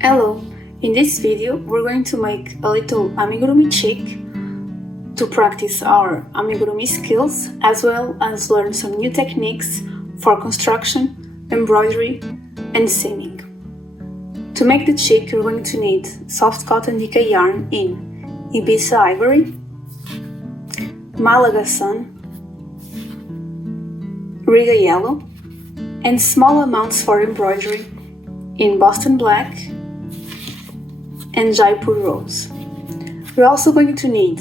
Hello! In this video we're going to make a little amigurumi cheek to practice our amigurumi skills as well as learn some new techniques for construction, embroidery and seaming. To make the cheek you're going to need soft cotton DK yarn in Ibiza Ivory, Malaga Sun, Riga Yellow and small amounts for embroidery in Boston Black and Jaipur Rose. We're also going to need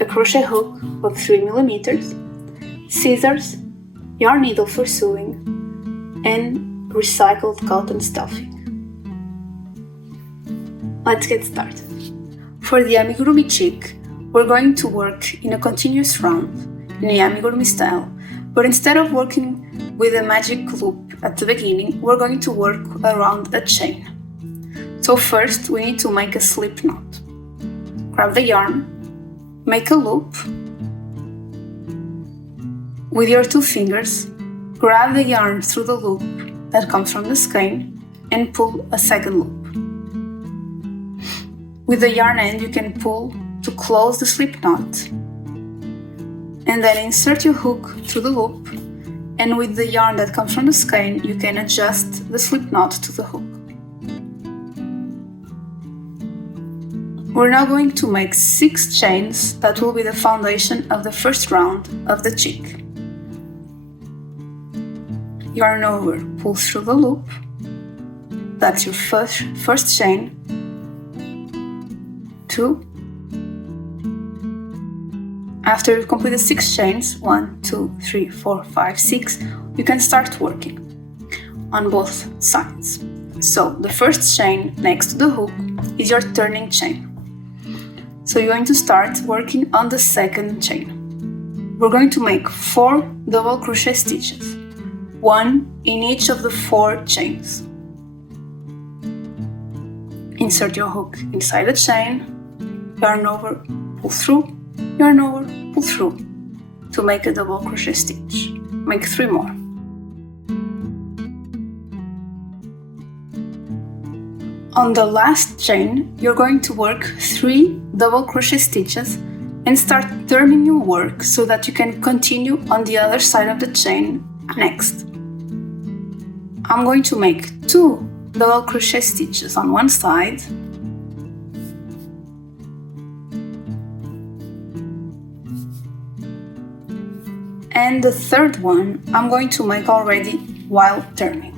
a crochet hook of 3mm, scissors, yarn needle for sewing, and recycled cotton stuffing. Let's get started. For the amigurumi cheek, we're going to work in a continuous round in the amigurumi style, but instead of working with a magic loop at the beginning, we're going to work around a chain. So first we need to make a slip knot. Grab the yarn, make a loop. With your 2 fingers, grab the yarn through the loop that comes from the skein and pull a second loop. With the yarn end you can pull to close the slip knot and then insert your hook through the loop, and with the yarn that comes from the skein you can adjust the slip knot to the hook. We're now going to make 6 chains that will be the foundation of the first round of the cheek. Yarn over, pull through the loop. That's your first chain. 2. After you've completed 6 chains, 1, 2, 3, 4, 5, 6, you can start working on both sides. So the first chain next to the hook is your turning chain. So you're going to start working on the second chain. We're going to make 4 double crochet stitches, 1 in each of the 4 chains. Insert your hook inside the chain, yarn over, pull through, yarn over, pull through to make a double crochet stitch. Make 3 more. On the last chain, you're going to work 3 double crochet stitches and start turning your work so that you can continue on the other side of the chain next. I'm going to make 2 double crochet stitches on one side and the third one I'm going to make already while turning.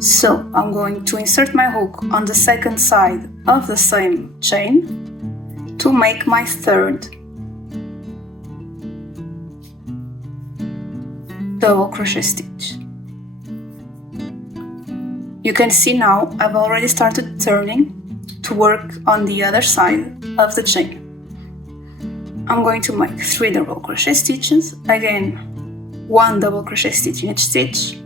So I'm going to insert my hook on the second side of the same chain to make my third double crochet stitch. You can see now I've already started turning to work on the other side of the chain. I'm going to make 3 double crochet stitches, again 1 double crochet stitch in each stitch.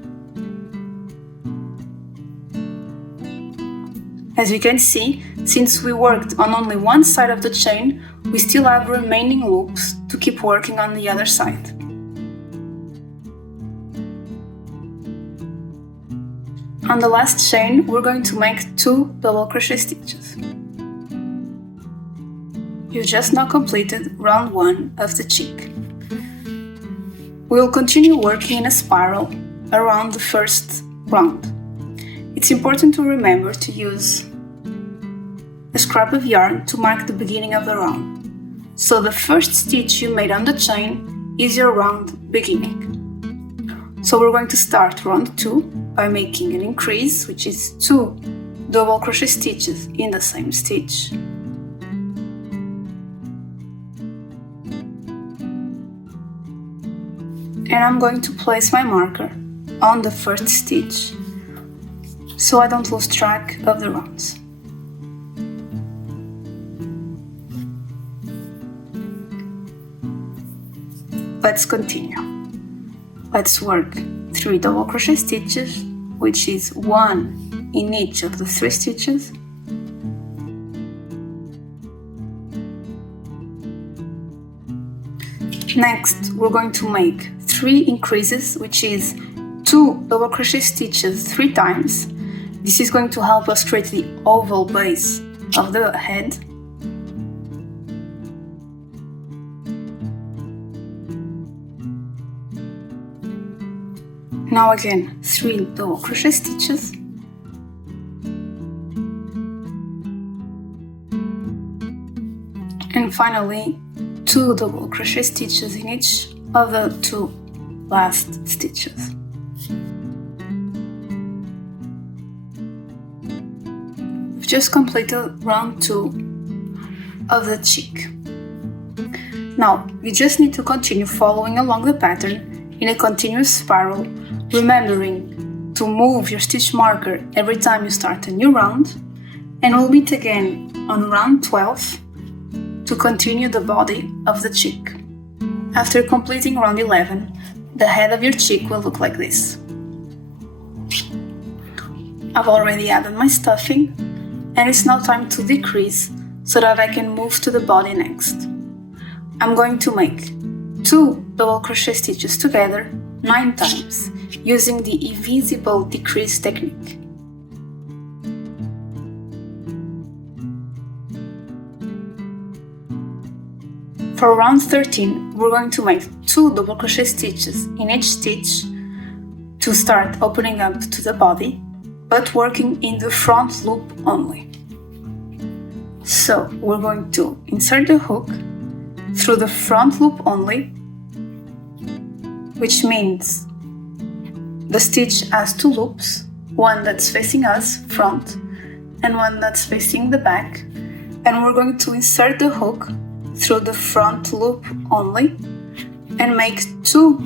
As you can see, since we worked on only one side of the chain, we still have remaining loops to keep working on the other side. On the last chain, we're going to make 2 double crochet stitches. You've just now completed round 1 of the cheek. We will continue working in a spiral around the first round. It's important to remember to use a scrap of yarn to mark the beginning of the round. So the first stitch you made on the chain is your round beginning. So we're going to start round 2 by making an increase, which is 2 double crochet stitches in the same stitch. And I'm going to place my marker on the first stitch so I don't lose track of the rounds. Let's continue. Let's work 3 double crochet stitches, which is 1 in each of the 3 stitches. Next, we're going to make 3 increases, which is 2 double crochet stitches 3 times, This is going to help us create the oval base of the head. Now again, 3 double crochet stitches. And finally, 2 double crochet stitches in each of the 2 last stitches. We've just completed round 2 of the cheek. Now, you just need to continue following along the pattern in a continuous spiral, remembering to move your stitch marker every time you start a new round, and we'll meet again on round 12 to continue the body of the cheek. After completing round 11, the head of your cheek will look like this. I've already added my stuffing, and it's now time to decrease so that I can move to the body next. I'm going to make 2 double crochet stitches together 9 times using the invisible decrease technique. For round 13, we're going to make 2 double crochet stitches in each stitch to start opening up to the body, but working in the front loop only. So we're going to insert the hook through the front loop only, which means the stitch has 2 loops, one that's facing us, front, and one that's facing the back, and we're going to insert the hook through the front loop only and make 2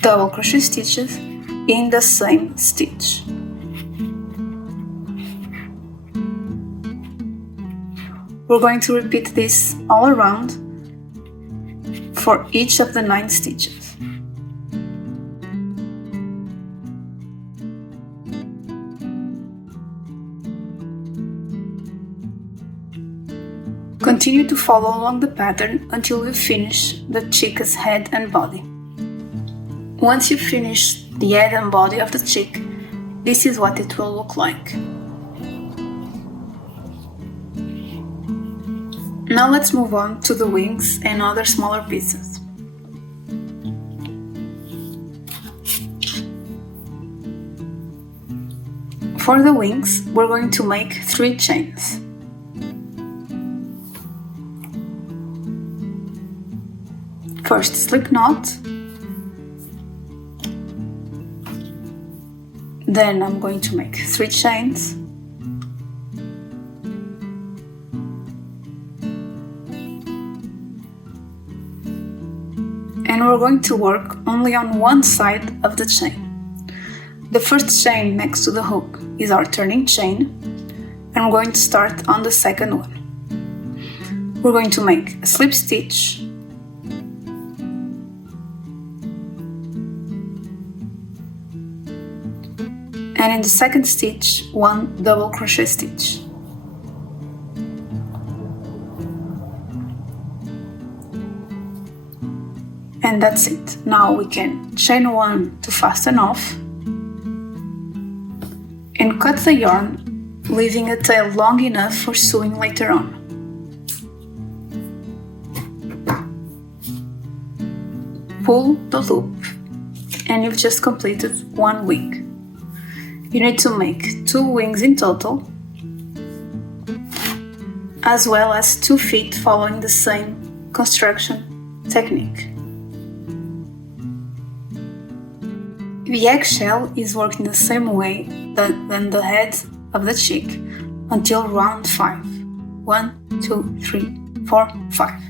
double crochet stitches in the same stitch. We're going to repeat this all around for each of the 9 stitches. Continue to follow along the pattern until you finish the chick's head and body. Once you finish the head and body of the chick, this is what it will look like. Now let's move on to the wings and other smaller pieces. For the wings, we're going to make 3 chains. First Slipknot, then I'm going to make 3 chains, and we're going to work only on one side of the chain. The first chain next to the hook is our turning chain, and we're going to start on the second one. We're going to make a slip stitch, and in the second stitch, 1 double crochet stitch. And that's it. Now we can chain 1 to fasten off and cut the yarn, leaving a tail long enough for sewing later on. Pull the loop and you've just completed 1 wing. You need to make 2 wings in total, as well as 2 feet following the same construction technique. The eggshell is working the same way than the head of the chick until round 5. 1, 2, 3, 4, 5.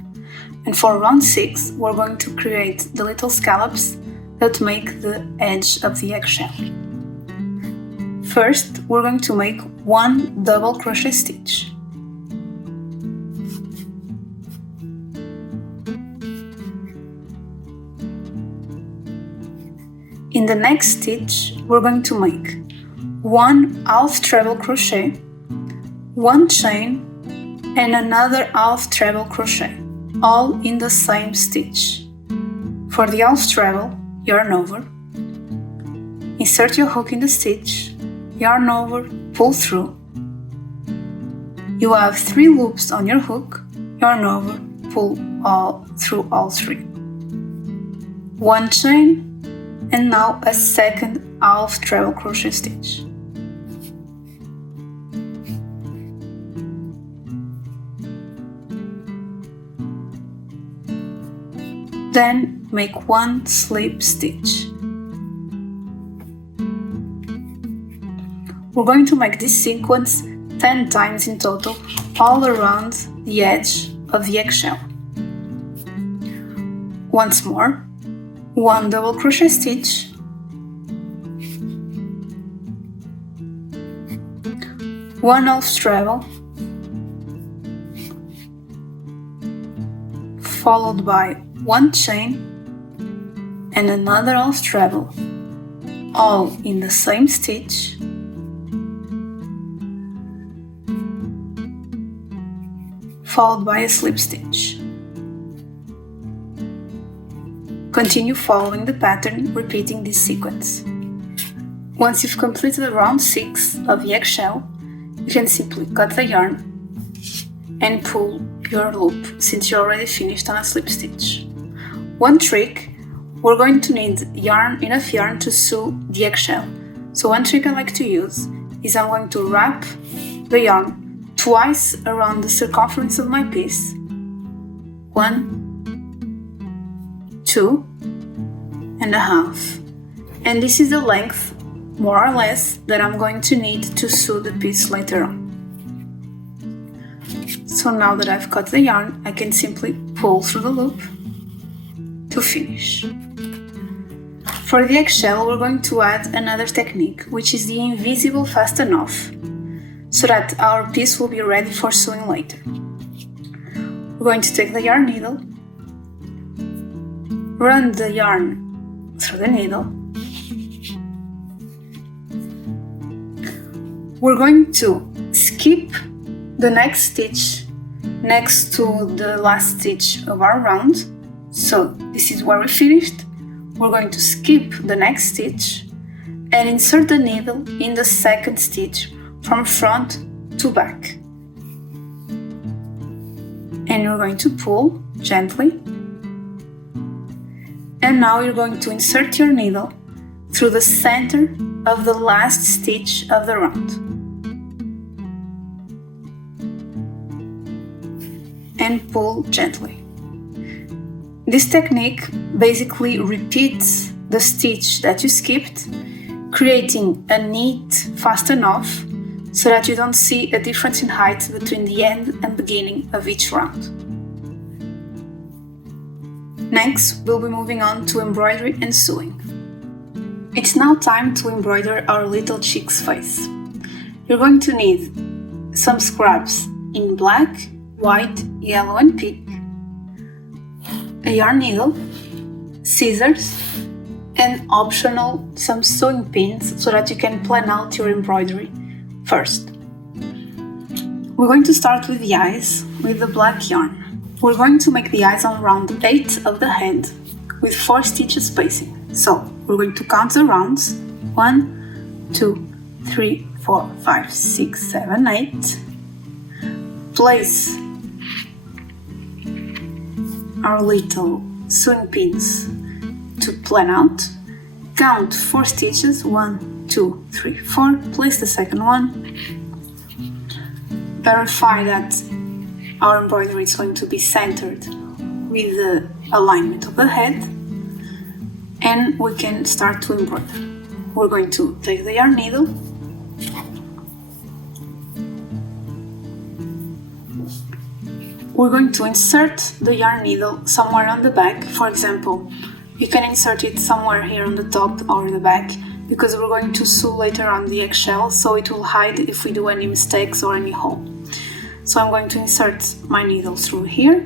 And for round 6, we're going to create the little scallops that make the edge of the eggshell. First, we're going to make 1 double crochet stitch. In the next stitch, we're going to make 1 half treble crochet, 1 chain, and another half treble crochet, all in the same stitch. For the half treble, yarn over, insert your hook in the stitch, yarn over, pull through. You have 3 loops on your hook, yarn over, pull through all 3. 1 chain, and now a second half treble crochet stitch. Then make 1 slip stitch. We're going to make this sequence 10 times in total, all around the edge of the eggshell. Once more, 1 double crochet stitch, 1 half treble, followed by 1 chain and another half treble, all in the same stitch, followed by a slip stitch. Continue following the pattern, repeating this sequence. Once you've completed round 6 of the eggshell, you can simply cut the yarn and pull your loop, since you're already finished on a slip stitch. One trick, we're going to need enough yarn to sew the eggshell. So one trick I like to use is I'm going to wrap the yarn twice around the circumference of my piece. 1, 2.5. And this is the length, more or less, that I'm going to need to sew the piece later on. So now that I've cut the yarn, I can simply pull through the loop to finish. For the eggshell, we're going to add another technique, which is the Invisible Fasten Off, so that our piece will be ready for sewing later. We're going to take the yarn needle, run the yarn through the needle. We're going to skip the next stitch next to the last stitch of our round. So this is where we finished. We're going to skip the next stitch and insert the needle in the second stitch from front to back. And you're going to pull gently. And now you're going to insert your needle through the center of the last stitch of the round. And pull gently. This technique basically repeats the stitch that you skipped, creating a neat fasten off so that you don't see a difference in height between the end and beginning of each round. Next, we'll be moving on to embroidery and sewing. It's now time to embroider our little chick's face. You're going to need some scraps in black, white, yellow and pink, a yarn needle, scissors, and optional some sewing pins so that you can plan out your embroidery first. We're going to start with the eyes with the black yarn. We're going to make the eyes on round 8 of the head with 4 stitches spacing. So we're going to count the rounds: 1, 2, 3, 4, 5, 6, 7, 8. Place our little sewing pins to plan out. Count 4 stitches: 1, 2, 3, 4. Place the second one. Verify that our embroidery is going to be centered with the alignment of the head, and we can start to embroider. We're going to take the yarn needle, we're going to insert the yarn needle somewhere on the back. For example, you can insert it somewhere here on the top or the back, because we're going to sew later on the eggshell, so it will hide if we do any mistakes or any hole. So I'm going to insert my needle through here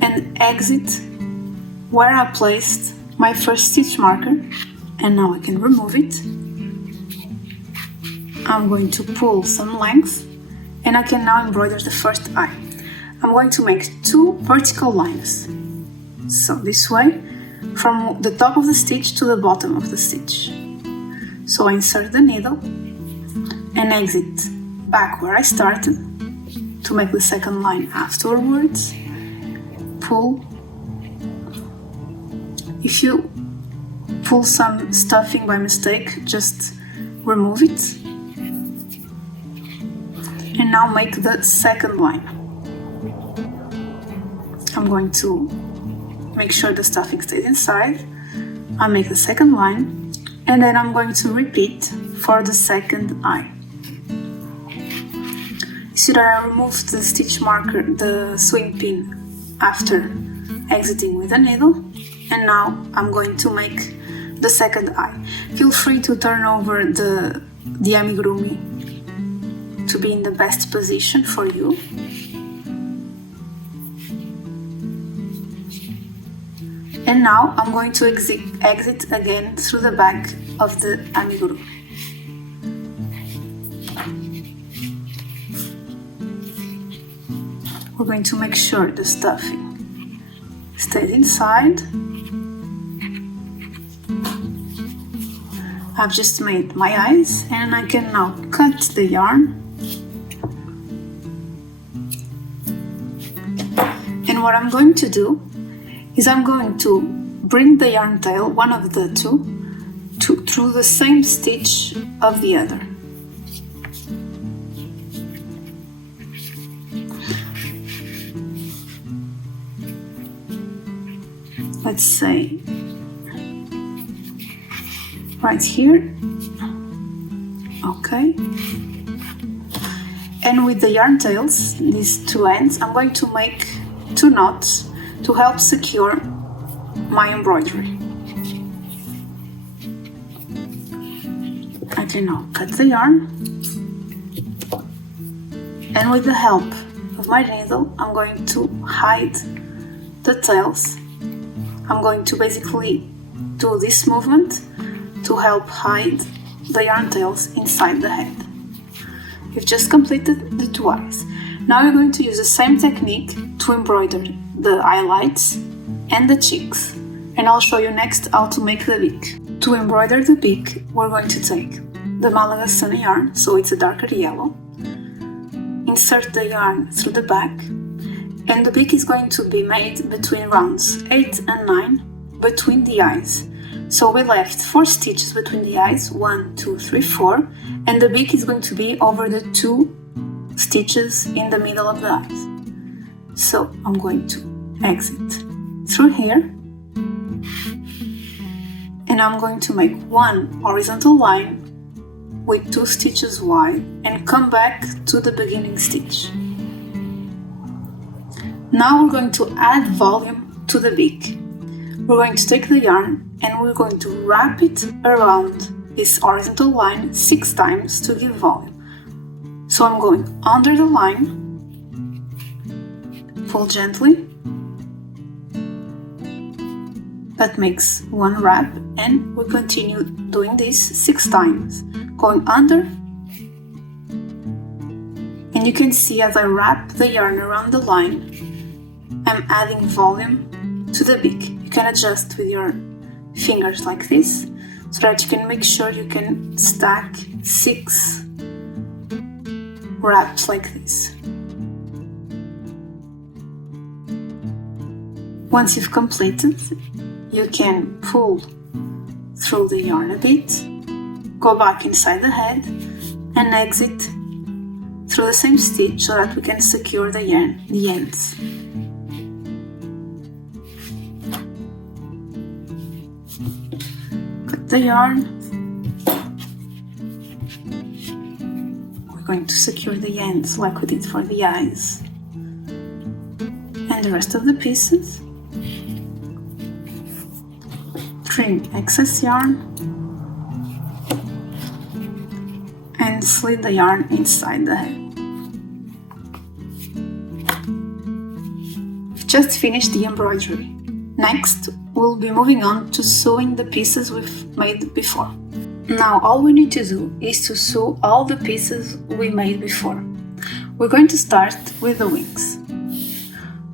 and exit where I placed my first stitch marker, and now I can remove it. I'm going to pull some length and I can now embroider the first eye. I'm going to make 2 vertical lines, so this way, from the top of the stitch to the bottom of the stitch. So I insert the needle and exit back where I started to make the second line afterwards. Pull. If you pull some stuffing by mistake, just remove it. And now make the second line. I'm going to make sure the stuffing stays inside. I'll make the second line, and then I'm going to repeat for the second eye. See that I removed the stitch marker, the sewing pin, after exiting with the needle, and now I'm going to make the second eye. Feel free to turn over the amigurumi to be in the best position for you. And now I'm going to exit again through the back of the amigurumi. We're going to make sure the stuffing stays inside. I've just made my eyes, and I can now cut the yarn. And what I'm going to do is I'm going to bring the yarn tail, one of the two, through the same stitch of the other. Let's say right here. Okay. And with the yarn tails, these two ends, I'm going to make 2 knots to help secure my embroidery. I can now cut the yarn, and with the help of my needle, I'm going to hide the tails. I'm going to basically do this movement to help hide the yarn tails inside the head. You've just completed the 2 eyes. Now you're going to use the same technique to embroider the highlights and the cheeks, and I'll show you next how to make the beak. To embroider the beak, we're going to take the Malaga Sun yarn, so it's a darker yellow, insert the yarn through the back, and the beak is going to be made between rounds 8 and 9 between the eyes. So we left 4 stitches between the eyes, 1, 2, 3, 4, and the beak is going to be over the 2 stitches in the middle of the eyes. So I'm going to exit through here, and I'm going to make 1 horizontal line with 2 stitches wide and come back to the beginning stitch. Now we're going to add volume to the beak. We're going to take the yarn and we're going to wrap it around this horizontal line 6 times to give volume. So I'm going under the line, pull gently, that makes 1 wrap, and we continue doing this 6 times, going under, and you can see as I wrap the yarn around the line, I'm adding volume to the beak. You can adjust with your fingers like this, so that you can make sure you can stack 6 wraps like this. Once you've completed, you can pull through the yarn a bit, go back inside the head, and exit through the same stitch so that we can secure the yarn, the ends. Cut the yarn. We're going to secure the ends like we did for the eyes and the rest of the pieces. Trim excess yarn and slid the yarn inside the head. We've just finished the embroidery. Next, we'll be moving on to sewing the pieces we've made before. Now all we need to do is to sew all the pieces we made before. We're going to start with the wings.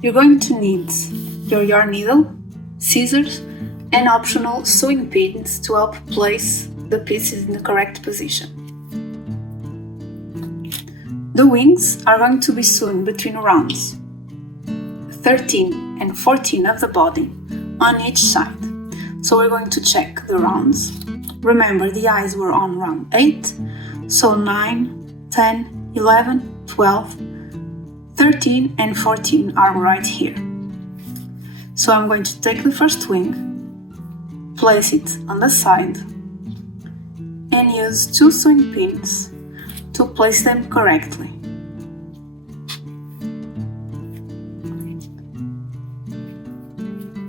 You're going to need your yarn needle, scissors, and optional sewing pins to help place the pieces in the correct position. The wings are going to be sewn between rounds 13 and 14 of the body on each side. So we're going to check the rounds. Remember, the eyes were on round 8, so 9, 10, 11, 12, 13 and 14 are right here. So I'm going to take the first wing, place it on the side, and use 2 sewing pins to place them correctly.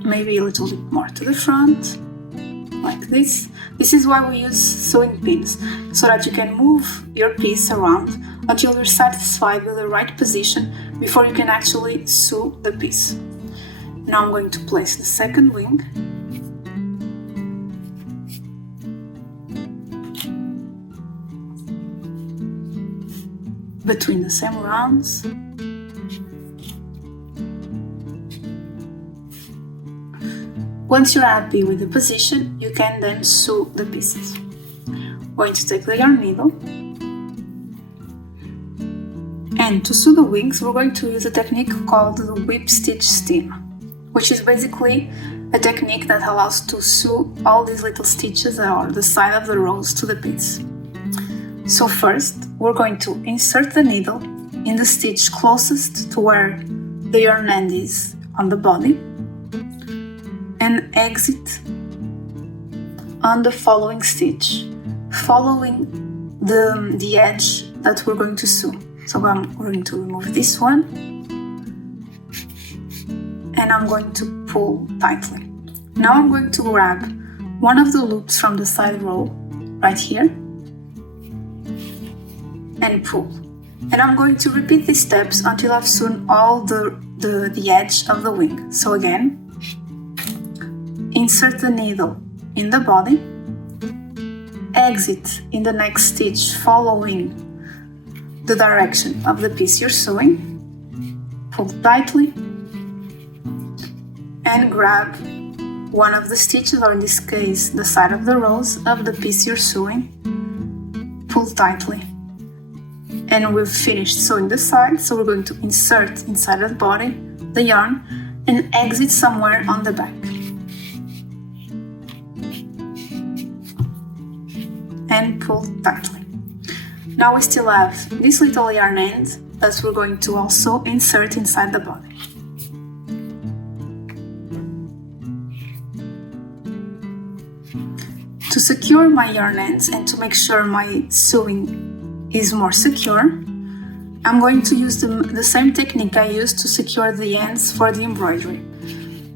Maybe a little bit more to the front, like this. This is why we use sewing pins, so that you can move your piece around until you're satisfied with the right position before you can actually sew the piece. Now I'm going to place the second wing. Between the same rounds. Once you're happy with the position, you can then sew the pieces. I'm going to take the yarn needle, and to sew the wings we're going to use a technique called the whip stitch stem, which is basically a technique that allows to sew all these little stitches or the side of the rows to the piece. So first, we're going to insert the needle in the stitch closest to where the yarn end is on the body, and exit on the following stitch, following the edge that we're going to sew. So I'm going to remove this one, and I'm going to pull tightly. Now I'm going to grab one of the loops from the side row right here and pull. And I'm going to repeat these steps until I've sewn all the edge of the wing. So again, insert the needle in the body, exit in the next stitch following the direction of the piece you're sewing, pull tightly, and grab one of the stitches, or in this case the side of the rows of the piece you're sewing, pull tightly. And we've finished sewing the side, so we're going to insert inside of the body the yarn and exit somewhere on the back. And pull tightly. Now we still have this little yarn end that we're going to also insert inside the body. To secure my yarn ends and to make sure my sewing is more secure, I'm going to use the same technique I used to secure the ends for the embroidery.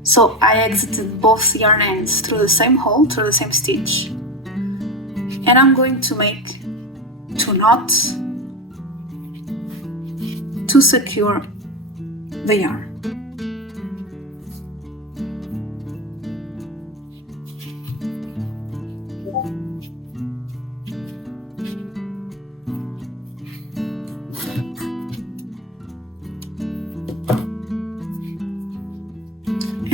So I exited both yarn ends through the same hole, through the same stitch, and I'm going to make 2 knots to secure the yarn.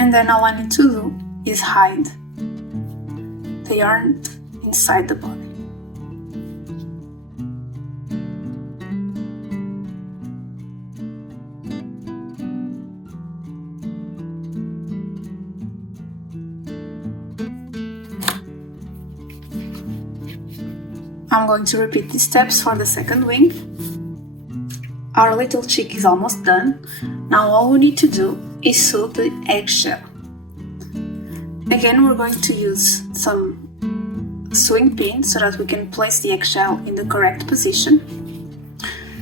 And then all I need to do is hide the yarn inside the body. I'm going to repeat these steps for the second wing. Our little chick is almost done. Now all we need to do is sew the eggshell. Again, we're going to use some sewing pins so that we can place the eggshell in the correct position.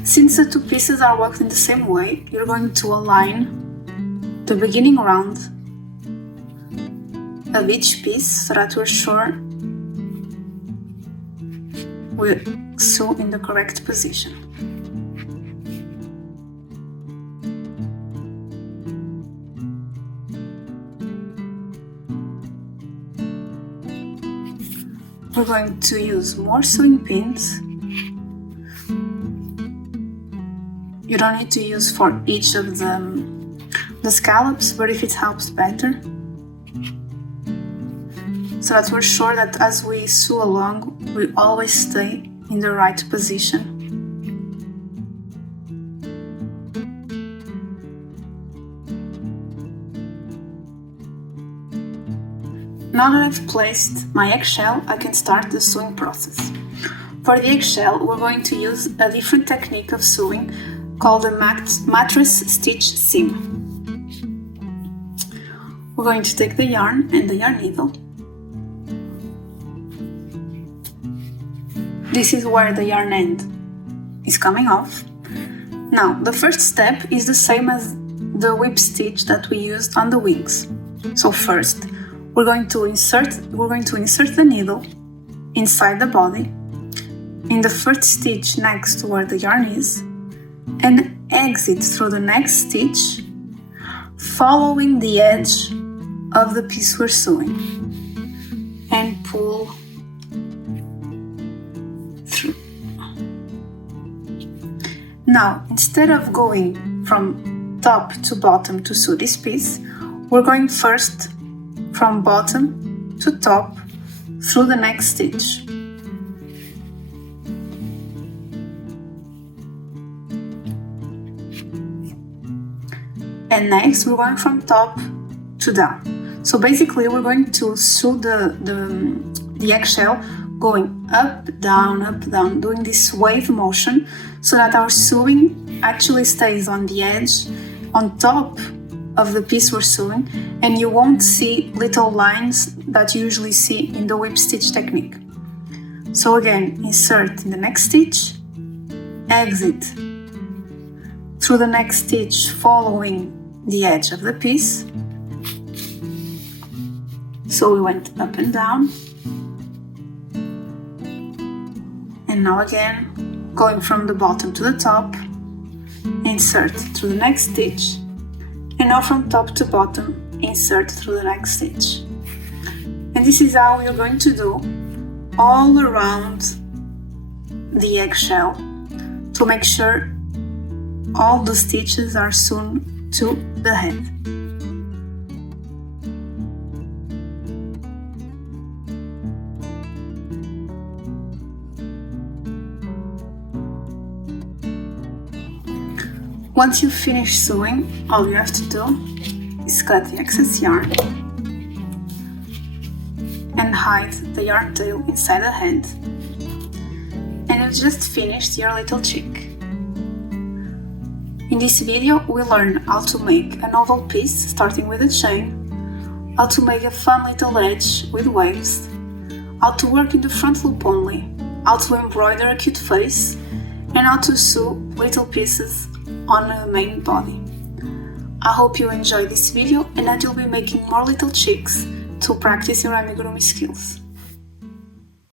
Since the 2 pieces are worked in the same way, you're going to align the beginning round of each piece so that we're sure we sew in the correct position. We're going to use more sewing pins. You don't need to use for each of the scallops, but if it helps, better. So that we're sure that as we sew along, we always stay in the right position. Now that I've placed my eggshell, I can start the sewing process. For the eggshell, we're going to use a different technique of sewing called the mattress stitch seam. We're going to take the yarn and the yarn needle. This is where the yarn end is coming off. Now, the first step is the same as the whip stitch that we used on the wings. So first, we're going to insert the needle inside the body, in the first stitch next to where the yarn is, and exit through the next stitch, following the edge of the piece we're sewing, and pull through. Now, instead of going from top to bottom to sew this piece, we're going first from bottom to top through the next stitch. And next we're going from top to down. So basically we're going to sew the eggshell going up, down, doing this wave motion so that our sewing actually stays on the edge, on top of the piece we're sewing, and you won't see little lines that you usually see in the whip stitch technique. So again, insert in the next stitch, exit through the next stitch following the edge of the piece. So we went up and down, and now again going from the bottom to the top, insert through the next stitch, and now from top to bottom, insert through the next stitch. And this is how you're going to do all around the eggshell to make sure all the stitches are sewn to the head. Once you finish sewing, all you have to do is cut the excess yarn and hide the yarn tail inside the head, and you've just finished your little chick. In this video, we learn how to make an oval piece starting with a chain, how to make a fun little edge with waves, how to work in the front loop only, how to embroider a cute face, and how to sew little pieces on the main body. I hope you enjoyed this video and that you'll be making more little chicks to practice your amigurumi skills.